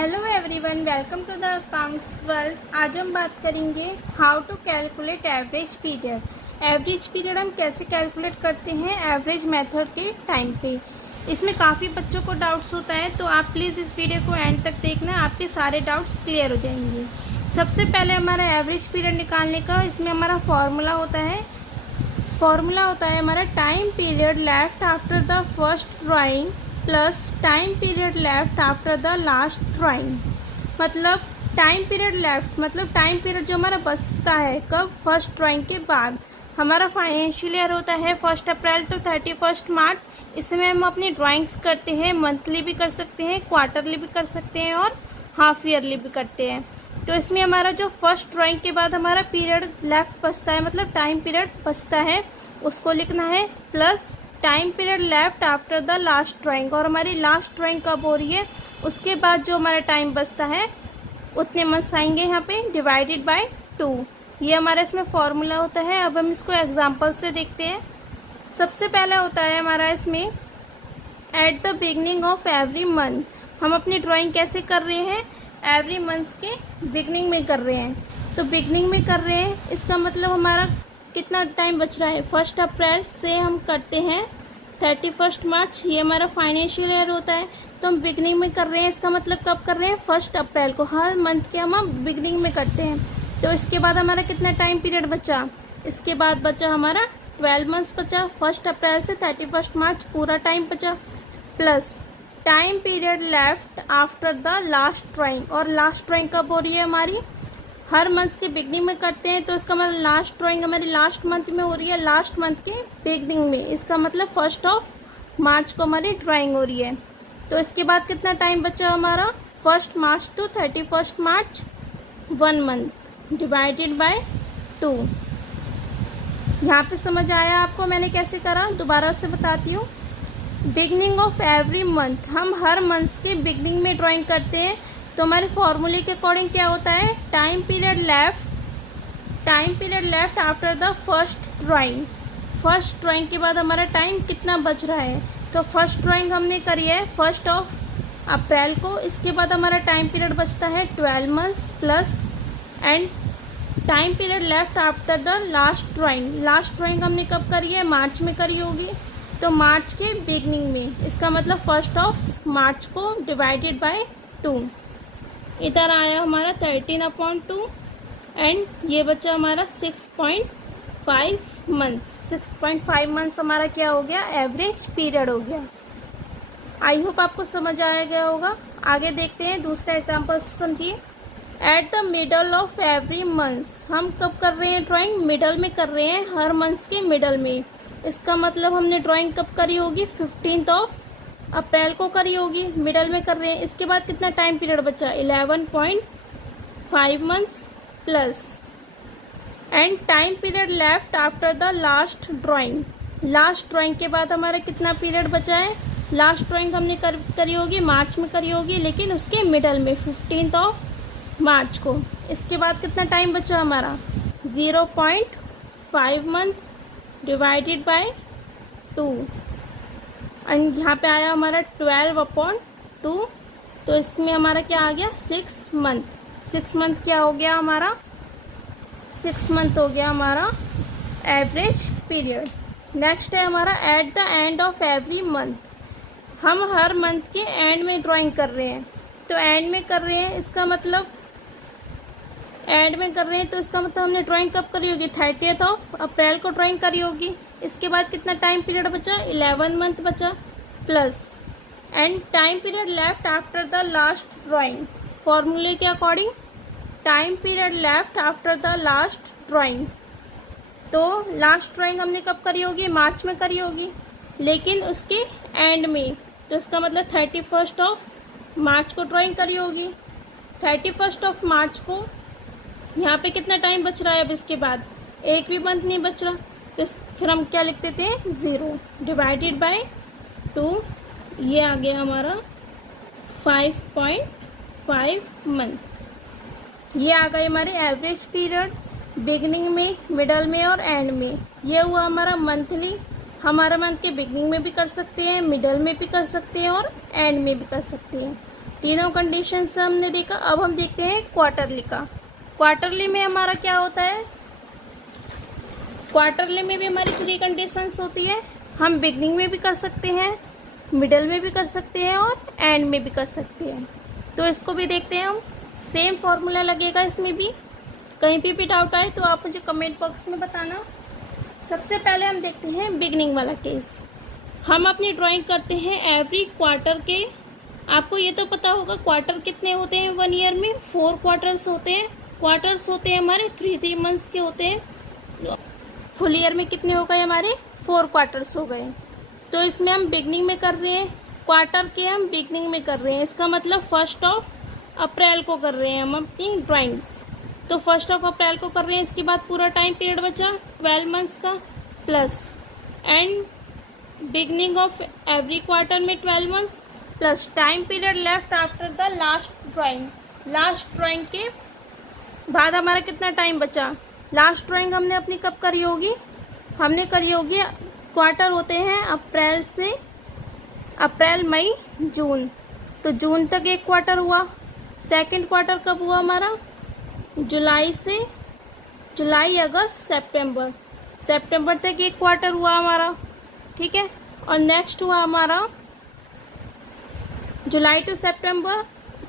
Hello everyone, welcome to the accounts world. आज हम बात करेंगे how to calculate average period. Average period हम कैसे कैलकुलेट करते हैं एवरेज मेथड के टाइम पे। इसमें काफ़ी बच्चों को डाउट्स होता है, तो आप प्लीज़ इस वीडियो को एंड तक देखना, आपके सारे डाउट्स क्लियर हो जाएंगे। सबसे पहले हमारा एवरेज पीरियड निकालने का इसमें हमारा फार्मूला होता है हमारा time period left after the first drawing plus time period left after the last drawing. मतलब टाइम पीरियड लेफ्ट मतलब टाइम पीरियड जो हमारा बचता है कब, फर्स्ट ड्राइंग के बाद। हमारा फाइनेंशियल ईयर होता है 1 अप्रैल तो 31 मार्च। इसमें हम अपनी ड्राइंग्स करते हैं, मंथली भी कर सकते हैं, क्वार्टरली भी कर सकते हैं और हाफ ईयरली भी करते हैं। तो इसमें हमारा जो फर्स्ट ड्राइंग के बाद हमारा पीरियड लेफ्ट बचता है, मतलब टाइम पीरियड बचता है, उसको लिखना है plus time period left after the last drawing. और हमारी लास्ट ड्राइंग कब हो रही है, उसके बाद जो हमारा टाइम बचता है उतने मंथ्स आएंगे यहाँ पे, डिवाइडेड बाय 2। ये हमारा इसमें फॉर्मूला होता है। अब हम इसको एग्जांपल से देखते हैं। सबसे पहले होता है हमारा इसमें at the beginning of every month. हम अपनी ड्राइंग कैसे कर रहे हैं, एवरी मंथ्स के बिगनिंग में कर रहे हैं। तो बिगनिंग में कर रहे हैं, इसका मतलब हमारा कितना टाइम बच रहा है, 1 अप्रैल से हम करते हैं 31 मार्च। ये हमारा फाइनेंशियल ईयर होता है, तो हम बिगनिंग में कर रहे हैं। इसका मतलब कब कर रहे हैं, 1 अप्रैल को। हर मंथ के हम बिगनिंग में करते हैं। तो इसके बाद हमारा कितना टाइम पीरियड बचा, इसके बाद बचा हमारा 12 मंथ्स बचा। 1 अप्रैल से 31 मार्च पूरा टाइम बचा, plus time period left after the last drawing. और लास्ट ड्राइंग कब हो रही है हमारी, हर मंथ के बिगनिंग में करते हैं, तो इसका मतलब लास्ट ड्राइंग हमारी लास्ट मंथ में हो रही है, लास्ट मंथ के बिगनिंग में। इसका मतलब 1 मार्च को हमारी ड्राइंग हो रही है। तो इसके बाद कितना टाइम बचा हमारा, 1 March two 31 March, 1 month divided by 2। यहाँ पे समझ आया आपको मैंने कैसे करा, दोबारा से बताती हूँ। बिगनिंग ऑफ एवरी मंथ, हम हर मंथ के बिगनिंग में ड्राइंग करते हैं। तो हमारे फॉर्मूले के अकॉर्डिंग क्या होता है, time period left after the first drawing. First drawing के बाद हमारा टाइम कितना बच रहा है, तो फर्स्ट ड्राइंग हमने करी है 1 अप्रैल को। इसके बाद हमारा टाइम पीरियड बचता है 12 months plus and time period left after the last drawing. Last drawing हमने कब करी है, मार्च में करी होगी, तो मार्च के बिगनिंग में। इसका मतलब 1 मार्च को डिवाइडेड बाय 2। इधर आया हमारा 13/2 एंड ये बचा हमारा 6.5 मंथ्स। 6.5 मंथ्स हमारा क्या हो गया, एवरेज पीरियड हो गया। आई होप आपको समझ आया गया होगा। आगे देखते हैं दूसरा एग्जांपल से, समझिए। At the middle of every months, हम कब कर रहे हैं ड्राइंग, मिडल में कर रहे हैं, हर मंथ्स के मिडल में। इसका मतलब हमने ड्राइंग कब करी होगी, 15 अप्रैल को करी होगी, मिडल में कर रहे हैं। इसके बाद कितना टाइम पीरियड बचा, 11.5 months plus and time period left after the last drawing. Last drawing के बाद हमारा कितना पीरियड बचा है, लास्ट ड्राइंग हमने करी होगी मार्च में करी होगी, लेकिन उसके मिडल में 15 मार्च को। इसके बाद कितना टाइम बचा हमारा, 0.5 मंथ्स डिवाइडेड बाय 2 एंड यहाँ पे आया हमारा 12/2। तो इसमें हमारा क्या आ गया, 6 मंथ। 6 मंथ क्या हो गया हमारा, 6 मंथ हो गया हमारा एवरेज पीरियड। नेक्स्ट है हमारा at the end of every month. हम हर मंथ के एंड में ड्राइंग कर रहे हैं, तो एंड में कर रहे हैं, इसका मतलब एंड में कर रहे हैं, तो इसका मतलब हमने ड्राइंग कब करी होगी, 30 अप्रैल को ड्राइंग करी होगी। इसके बाद कितना टाइम पीरियड बचा, 11 मंथ बचा plus and time period left after the last drawing. फॉर्मूले के according time period left after the last drawing. तो लास्ट ड्राइंग हमने कब करी होगी, मार्च में करी होगी, लेकिन उसके एंड में, तो इसका मतलब 31 मार्च को ड्राइंग करी होगी। 31 मार्च को यहाँ पे कितना टाइम बच रहा है, अब इसके बाद एक भी मंथ नहीं बच रहा, तो फिर हम क्या लिख देते हैं, 0 डिवाइडेड बाय 2। ये आ गया हमारा 5.5 मंथ। ये आ गए हमारे एवरेज पीरियड, बिगनिंग में, मिडल में और एंड में। ये हुआ हमारा मंथली। हमारा मंथ के बिगनिंग में भी कर सकते हैं, मिडल में भी कर सकते हैं और एंड में भी कर सकते हैं। तीनों कंडीशन से हमने देखा। अब हम देखते हैं क्वार्टरली का। क्वार्टरली में हमारा क्या होता है, क्वार्टरली में भी हमारी 3 कंडीशंस होती है। हम बिगनिंग में भी कर सकते हैं, मिडल में भी कर सकते हैं और एंड में भी कर सकते हैं। तो इसको भी देखते हैं हम। सेम फॉर्मूला लगेगा इसमें भी। कहीं भी डाउट आए तो आप मुझे कमेंट बॉक्स में बताना। सबसे पहले हम देखते हैं बिगनिंग वाला केस। हम अपनी ड्राइंग करते हैं एवरी क्वार्टर के। आपको ये तो पता होगा क्वार्टर कितने होते हैं 1 ईयर में, 4 क्वार्टर्स होते हैं। क्वार्टर्स होते हैं हमारे 3 मंथ्स के होते हैं। फुल ईयर में कितने हो गए हमारे, 4 क्वार्टर्स हो गए। तो इसमें हम बिगनिंग में कर रहे हैं, क्वार्टर के हम बिगनिंग में कर रहे हैं। इसका मतलब 1 अप्रैल को कर रहे हैं हम अपनी ड्राइंग्स। तो 1 अप्रैल को कर रहे हैं। इसके बाद पूरा टाइम पीरियड बचा 12 मंथ्स का, plus and beginning of every quarter में 12 months, plus time period left after the last drawing. Last drawing के बाद हमारा कितना टाइम बचा। लास्ट ड्राइंग हमने अपनी कब करी होगी, हमने करी होगी, क्वार्टर होते हैं अप्रैल से, अप्रैल मई जून, तो जून तक एक क्वार्टर हुआ। सेकंड क्वार्टर कब हुआ हमारा, जुलाई से, जुलाई अगस्त सितंबर, सितंबर तक एक क्वार्टर हुआ हमारा, ठीक है। और नेक्स्ट हुआ हमारा जुलाई टू सितंबर,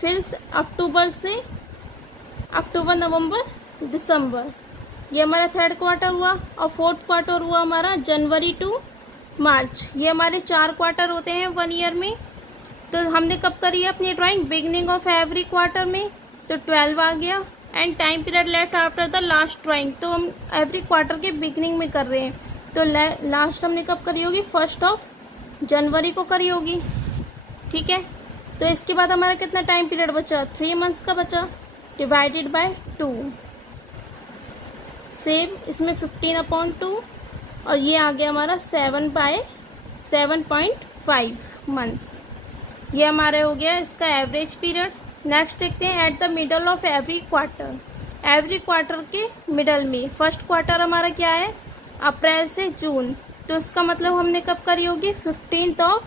फिर अक्टूबर से, अक्टूबर नवंबर दिसंबर, ये हमारा 3rd क्वार्टर हुआ। और 4th क्वार्टर हुआ हमारा जनवरी टू मार्च। ये हमारे 4 क्वार्टर होते हैं 1 ईयर में। तो हमने कब करी है अपनी drawing, beginning of every quarter में, तो 12 आ गया। And time period left after the last drawing, तो हम एवरी क्वार्टर के बिगनिंग में कर रहे हैं। तो लास्ट हमने कब करी होगी, 1 जनवरी को करी होगी, ठीक है। तो इसके बाद हमारा कितना टाइम पीरियड बचा, 3 मंथ्स का बचा, डिवाइडेड बाय 2। सेम इसमें 15/2 और ये आ गया हमारा 7/7.5 मंथ्स। ये हमारे हो गया इसका एवरेज पीरियड। नेक्स्ट देखते हैं at the middle of every quarter. Every quarter के मिडल में 1st क्वार्टर हमारा क्या है, अप्रैल से जून, तो इसका मतलब हमने कब करी होगी, 15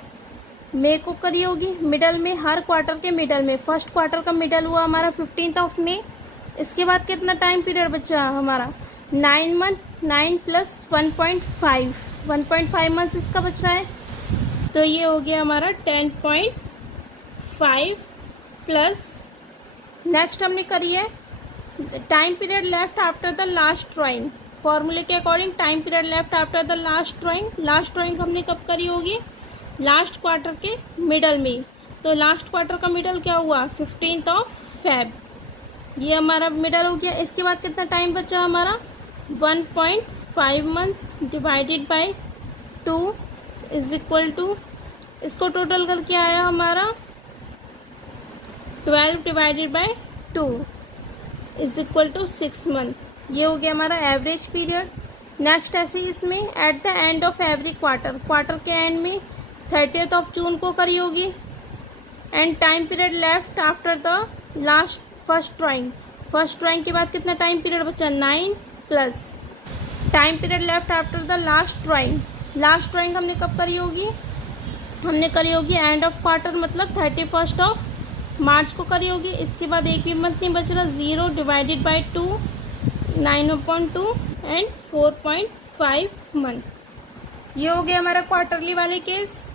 मई को करी होगी। मिडल में, हर क्वार्टर के मिडल में, 1st क्वार्टर का मिडल हुआ हमारा 15 मई। इसके बाद कितना टाइम पीरियड बचा हमारा, 9 मंथ, 9 + 1.5 मंथ्स इसका बच रहा है। तो ये हो गया हमारा 10.5 प्लस, नेक्स्ट हमने करी है time period left after the last drawing. फॉर्मूले के according time period left after the last drawing. Last drawing हमने कब करी होगी, लास्ट क्वार्टर के मिडल में। तो लास्ट क्वार्टर का मिडल क्या हुआ, 15 फेब, ये हमारा मिडल हो गया। इसके बाद कितना टाइम बचा हमारा, 1.5 months divided by 2 is equal to, इसको टोटल करके आया हमारा 12 divided by 2 is equal to 6 month. ये हो गया हमारा एवरेज पीरियड। नेक्स्ट ऐसे ही इसमें at the end of every quarter, quarter के एंड में 30th जून को करी होगी। And time period left after the last first drawing. First drawing के बाद कितना टाइम पीरियड बचा, 9 plus time period left after the last drawing. Last drawing हमने कब करी होगी, हमने करी होगी एंड ऑफ क्वार्टर, मतलब 31 मार्च को करी होगी। इसके बाद एक भी मंथ नहीं बच रहा, 0 डिवाइडेड बाय 2, 9/2 एंड 4.5 मंथ। ये हो गया हमारा क्वार्टरली वाले केस,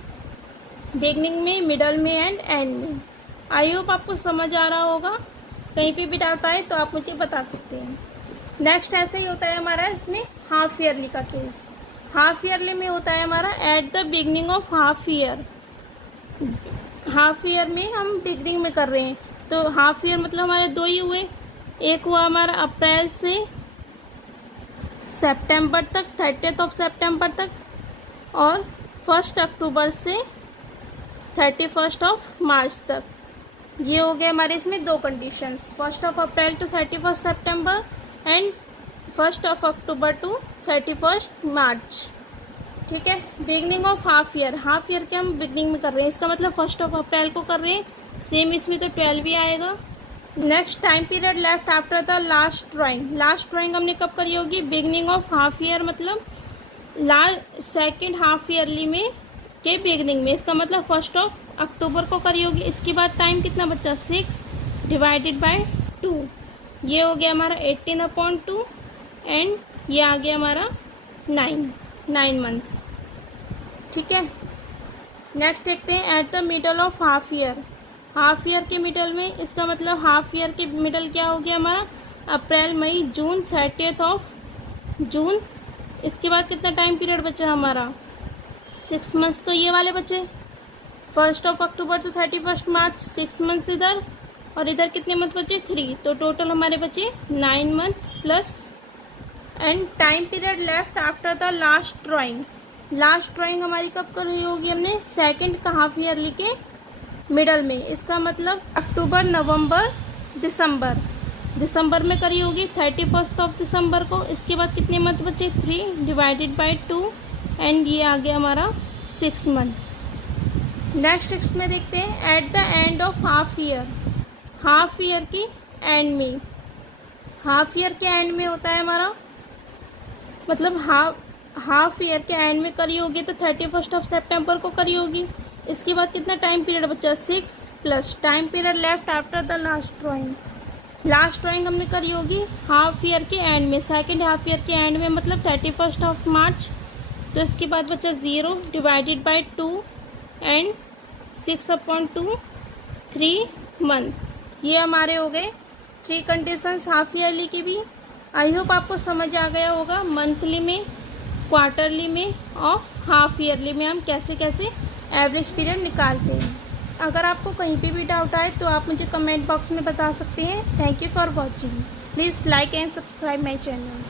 बिगनिंग में, मिडल में एंड एंड में। आई होप आपको समझ आ रहा होगा। कहीं पे भी डाउट आए तो आप मुझे बता सकते हैं। नेक्स्ट ऐसे ही होता है हमारा इसमें हाफ ईयरली का केस। हाफ ईयरली में होता है हमारा at the beginning of half year. Half year में हम बिगनिंग में कर रहे हैं, तो हाफ ईयर मतलब हमारे 2 ही हुए। एक हुआ हमारा अप्रैल से सितंबर तक, 30th सितंबर तक, और 1 अक्टूबर से 31 मार्च तक। ये हो गए हमारे इसमें 2 conditions, 1 April to 31 September and 1 October to 31 March, ठीक है। Beginning of half year, half year के हम बिगनिंग में कर रहे हैं, इसका मतलब 1 अप्रैल को कर रहे हैं। सेम इसमें तो 12 ही आएगा। Next time period left after the last drawing. Last drawing हमने कब करी होगी, बिगनिंग ऑफ हाफ ईयर, मतलब सेकेंड हाफ ईयरली में के बिगनिंग में, इसका मतलब 1 अक्टूबर को करी होगी। इसके बाद टाइम कितना बचा 6 डिवाइडेड बाय 2, ये हो गया हमारा 18/2 एंड ये आ गया हमारा 9 मंथ्स। ठीक है, नेक्स्ट देखते हैं at the middle of half year. Half year के मिडल में, इसका मतलब हाफ ईयर के मिडल क्या हो गया हमारा अप्रैल मई जून 30th ऑफ जून। इसके बाद कितना टाइम पीरियड बचा हमारा 6 मंथ्स, तो ये वाले बचे 1 अक्टूबर टू 31 मार्च 6 मंथ्स इधर, और इधर कितने मंथ बचे 3, तो टोटल हमारे बचे 9 month plus. And time period left after the last drawing. Last drawing हमारी कब कर रही होगी हमने सेकेंड का हाफ ईयरली के मिडल में, इसका मतलब अक्टूबर नवंबर दिसंबर, दिसंबर में करी होगी 31 ऑफ दिसंबर को। इसके बाद कितने मंथ बचे 3 डिवाइडेड बाय 2 एंड ये आ गया हमारा 6 मंथ। नेक्स्ट इसमें देखते हैं at the end of half year. Half year की एंड में, हाफ ईयर के एंड में होता है हमारा मतलब हाफ ईयर के एंड में करी होगी तो 31 ऑफ सितंबर को करी होगी। इसके बाद कितना टाइम पीरियड बचा 6 plus time period left after the last drawing. Last drawing हमने करी होगी हाफ ईयर के एंड में, सेकेंड हाफ ईयर के एंड में मतलब 31 ऑफ मार्च, तो इसके बाद बचा 0 डिवाइडेड बाय 2 एंड 6/2 3 मंथ्स। ये हमारे हो गए 3 कंडीशंस हाफ ईयरली की भी। आई होप आपको समझ आ गया होगा मंथली में, क्वार्टरली में और हाफ ईयरली में हम कैसे कैसे एवरेज पीरियड निकालते हैं। अगर आपको कहीं पे भी डाउट आए तो आप मुझे कमेंट बॉक्स में बता सकते हैं। Thank you for watching. Please like and subscribe my channel.